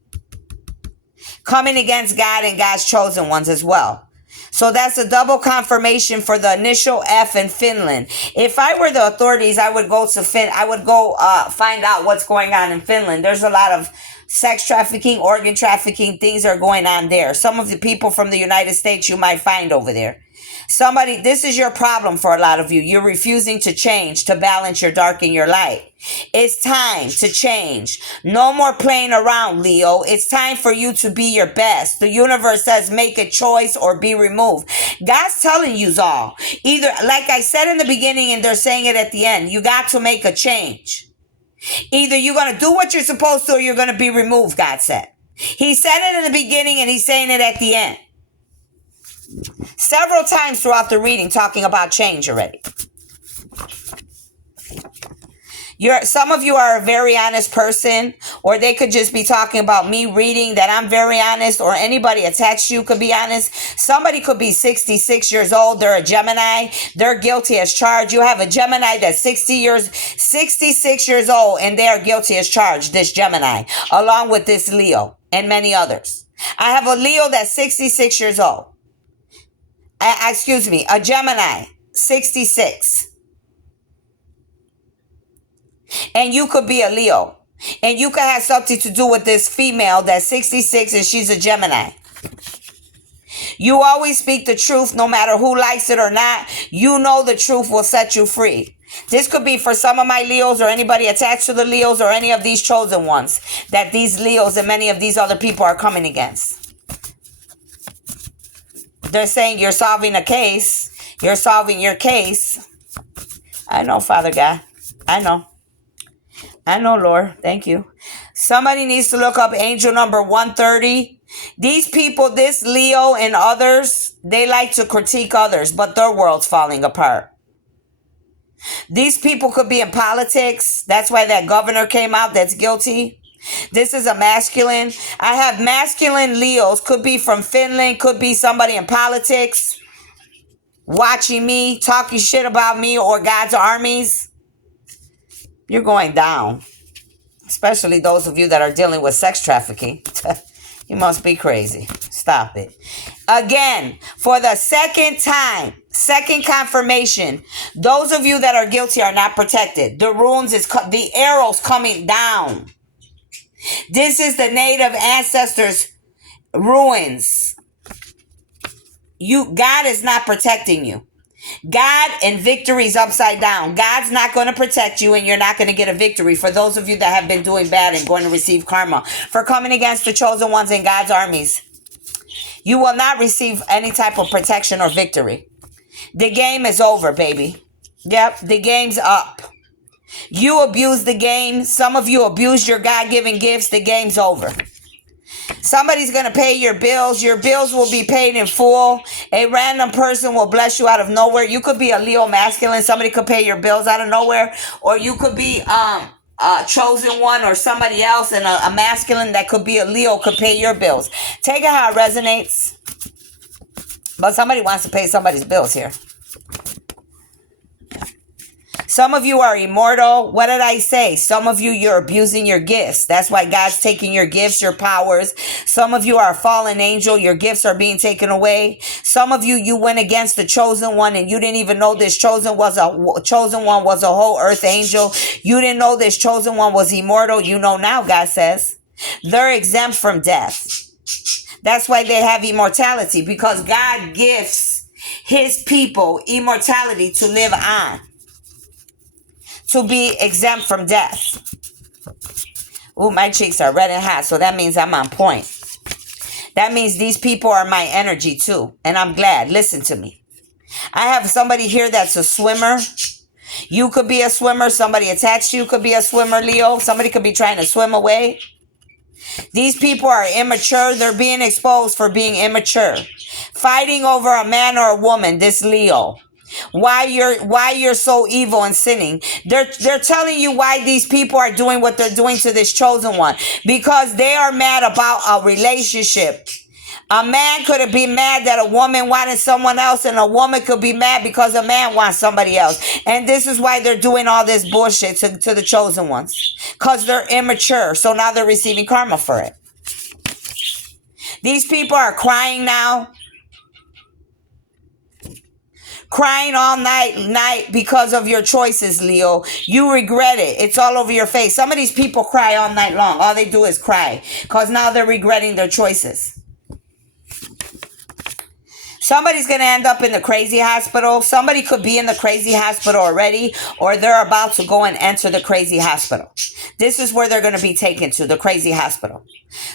Coming against God and God's chosen ones as well. So that's a double confirmation for the initial F in Finland. If I were the authorities, I would go to find out what's going on in Finland. There's a lot of sex trafficking, organ trafficking, things are going on there. Some of the people from the United States you might find over there. This is your problem for a lot of you. You're refusing to change, to balance your dark and your light. It's time to change. No more playing around, Leo. It's time for you to be your best. The universe says make a choice or be removed. God's telling you all. Either, like I said in the beginning and they're saying it at the end, you got to make a change. Either you're going to do what you're supposed to or you're going to be removed, God said. He said it in the beginning and he's saying it at the end. Several times throughout the reading talking about change already. Some of you are a very honest person, or they could just be talking about me reading that I'm very honest, or anybody attached to you could be honest. Somebody could be 66 years old. They're a Gemini. They're guilty as charged. You have a Gemini that's 66 years old, and they are guilty as charged, this Gemini, along with this Leo and many others. I have a Leo that's 66 years old. A Gemini, 66. And you could be a Leo. And you could have something to do with this female that's 66 and she's a Gemini. You always speak the truth no matter who likes it or not. You know the truth will set you free. This could be for some of my Leos or anybody attached to the Leos or any of these chosen ones that these Leos and many of these other people are coming against. They're saying you're solving a case. You're solving your case. I know, Father God. I know, Lord. Thank you. Somebody needs to look up angel number 130. These people, this Leo and others, they like to critique others, but their world's falling apart. These people could be in politics. That's why that governor came out that's guilty. This is a masculine. I have masculine Leos. Could be from Finland. Could be somebody in politics. Watching me, talking shit about me or God's armies. You're going down. Especially those of you that are dealing with sex trafficking. You must be crazy. Stop it. Again, for the second time, second confirmation, those of you that are guilty are not protected. The runes is the arrows coming down. This is the native ancestors' ruins. God is not protecting you. God and victory is upside down. God's not going to protect you, and you're not going to get a victory. For those of you that have been doing bad and going to receive karma for coming against the chosen ones in God's armies, you will not receive any type of protection or victory. The game is over, baby. Yep, the game's up. You abused the game. Some of you abused your God-given gifts. The game's over. Somebody's going to pay your bills. Your bills will be paid in full. A random person will bless you out of nowhere. You could be a Leo masculine. Somebody could pay your bills out of nowhere. Or you could be a chosen one or somebody else, and a masculine that could be a Leo could pay your bills. Take it how it resonates. But somebody wants to pay somebody's bills here. Some of you are immortal. What did I say? Some of you, you're abusing your gifts. That's why God's taking your gifts, your powers. Some of you are a fallen angel. Your gifts are being taken away. Some of you, you went against the chosen one and you didn't even know this chosen one was a whole earth angel. You didn't know this chosen one was immortal. You know now, God says. They're exempt from death. That's why they have immortality, because God gifts his people immortality to live on, to be exempt from death. Ooh, my cheeks are red and hot, so that means I'm on point. That means these people are my energy too, and I'm glad. Listen to me. I have somebody here that's a swimmer. You could be a swimmer. Somebody attached to you could be a swimmer, Leo. Somebody could be trying to swim away. These people are immature. They're being exposed for being immature. Fighting over a man or a woman, this Leo. Why you're so evil and sinning. They're telling you why these people are doing what they're doing to this chosen one. Because they are mad about a relationship. A man could be mad that a woman wanted someone else, and a woman could be mad because a man wants somebody else. And this is why they're doing all this bullshit to the chosen ones. Because they're immature. So now they're receiving karma for it. These people are crying now. Crying all night because of your choices, Leo. You regret it. It's all over your face. Some of these people cry all night long. All they do is cry because now they're regretting their choices. Somebody's going to end up in the crazy hospital. Somebody could be in the crazy hospital already, or they're about to go and enter the crazy hospital. This is where they're going to be taken to, the crazy hospital.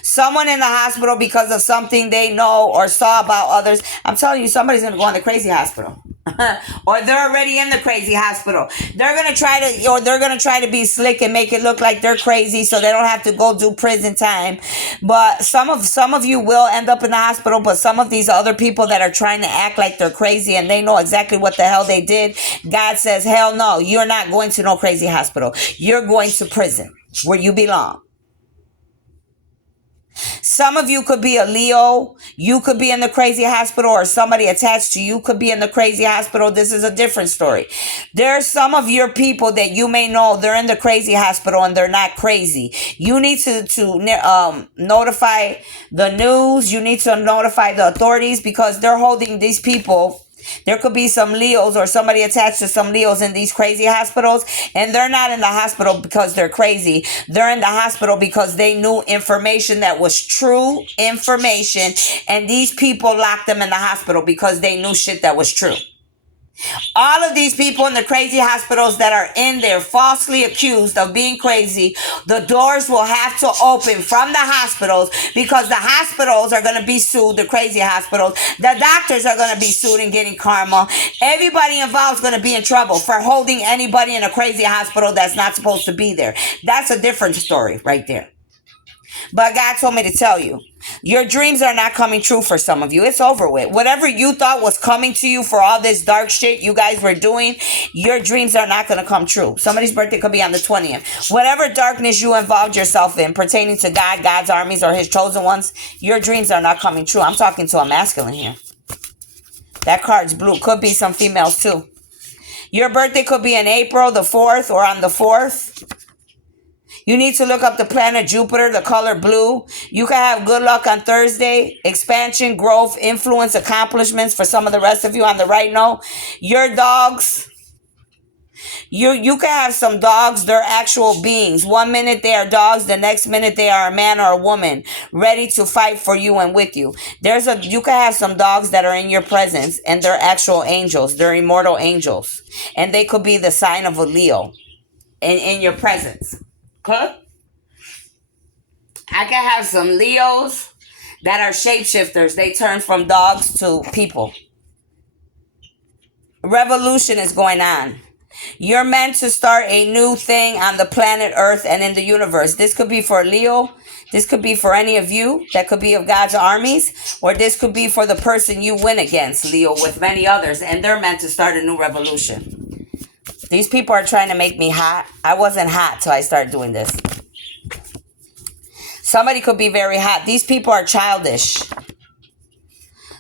Someone in the hospital because of something they know or saw about others. I'm telling you, somebody's going to go in the crazy hospital. Or they're already in the crazy hospital. They're going to try to be slick and make it look like they're crazy so they don't have to go do prison time. But some of you will end up in the hospital, but some of these other people that are trying to act like they're crazy and they know exactly what the hell they did, God says, hell no, you're not going to no crazy hospital. You're going to prison where you belong. Some of you could be a Leo. You could be in the crazy hospital, or somebody attached to you could be in the crazy hospital. This is a different story. There's some of your people that you may know they're in the crazy hospital and they're not crazy. You need to notify the news. You need to notify the authorities because they're holding these people. There could be some Leos or somebody attached to some Leos in these crazy hospitals, and they're not in the hospital because they're crazy. They're in the hospital because they knew information that was true information, and these people locked them in the hospital because they knew shit that was true. All of these people in the crazy hospitals that are in there falsely accused of being crazy, the doors will have to open from the hospitals because the hospitals are going to be sued, the crazy hospitals. The doctors are going to be sued and getting karma. Everybody involved is going to be in trouble for holding anybody in a crazy hospital that's not supposed to be there. That's a different story right there. But God told me to tell you, your dreams are not coming true for some of you. It's over with. Whatever you thought was coming to you for all this dark shit you guys were doing, your dreams are not going to come true. Somebody's birthday could be on the 20th. Whatever darkness you involved yourself in pertaining to God, God's armies, or his chosen ones, your dreams are not coming true. I'm talking to a masculine here. That card's blue. Could be some females too. Your birthday could be in April the 4th or on the 4th. You need to look up the planet Jupiter, the color blue. You can have good luck on Thursday. Expansion, growth, influence, accomplishments for some of the rest of you on the right note. Your dogs. You can have some dogs, they're actual beings. 1 minute they are dogs, the next minute they are a man or a woman, ready to fight for you and with you. You can have some dogs that are in your presence and they're actual angels. They're immortal angels. And they could be the sign of a Leo in your presence. Okay? I can have some Leos that are shapeshifters. They turn from dogs to people. Revolution is going on. You're meant to start a new thing on the planet Earth and in the universe. This could be for Leo. This could be for any of you. That could be of God's armies. Or this could be for the person you win against, Leo, with many others. And they're meant to start a new revolution. These people are trying to make me hot. I wasn't hot till I started doing this. Somebody could be very hot. These people are childish.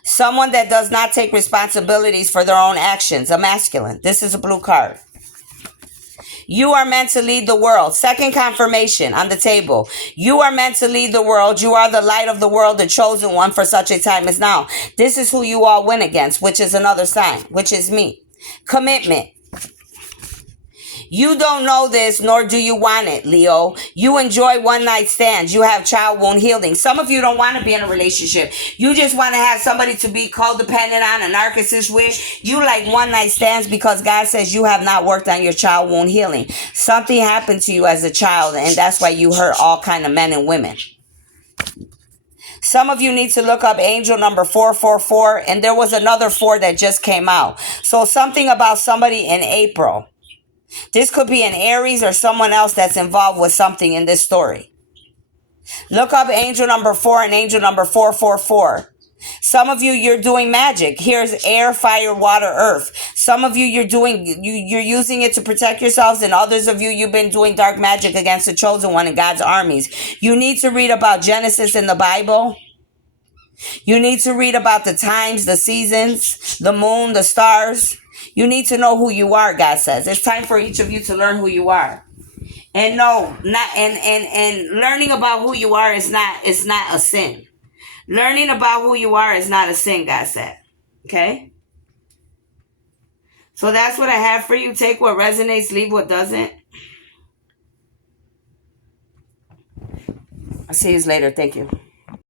Someone that does not take responsibilities for their own actions. A masculine. This is a blue card. You are meant to lead the world. Second confirmation on the table. You are meant to lead the world. You are the light of the world, the chosen one for such a time as now. This is who you all win against, which is another sign, which is me. Commitment. You don't know this, nor do you want it, Leo. You enjoy one-night stands. You have child wound healing. Some of you don't want to be in a relationship. You just want to have somebody to be codependent on, a narcissist with. You like one-night stands because God says you have not worked on your child wound healing. Something happened to you as a child, and that's why you hurt all kind of men and women. Some of you need to look up angel number 444, and there was another 4 that just came out. So something about somebody in April. This could be an Aries or someone else that's involved with something in this story. Look up angel number 4 and angel number 444. Some of you, you're doing magic. Here's air, fire, water, earth. Some of you, you're using it to protect yourselves, and others of you, you've been doing dark magic against the chosen one in God's armies. You need to read about Genesis in the Bible. You need to read about the times, the seasons, the moon, the stars. You need to know who you are, God says. It's time for each of you to learn who you are. And no, not and learning about who you are is not a sin. Learning about who you are is not a sin, God said. Okay? So that's what I have for you. Take what resonates, leave what doesn't. I'll see you later. Thank you.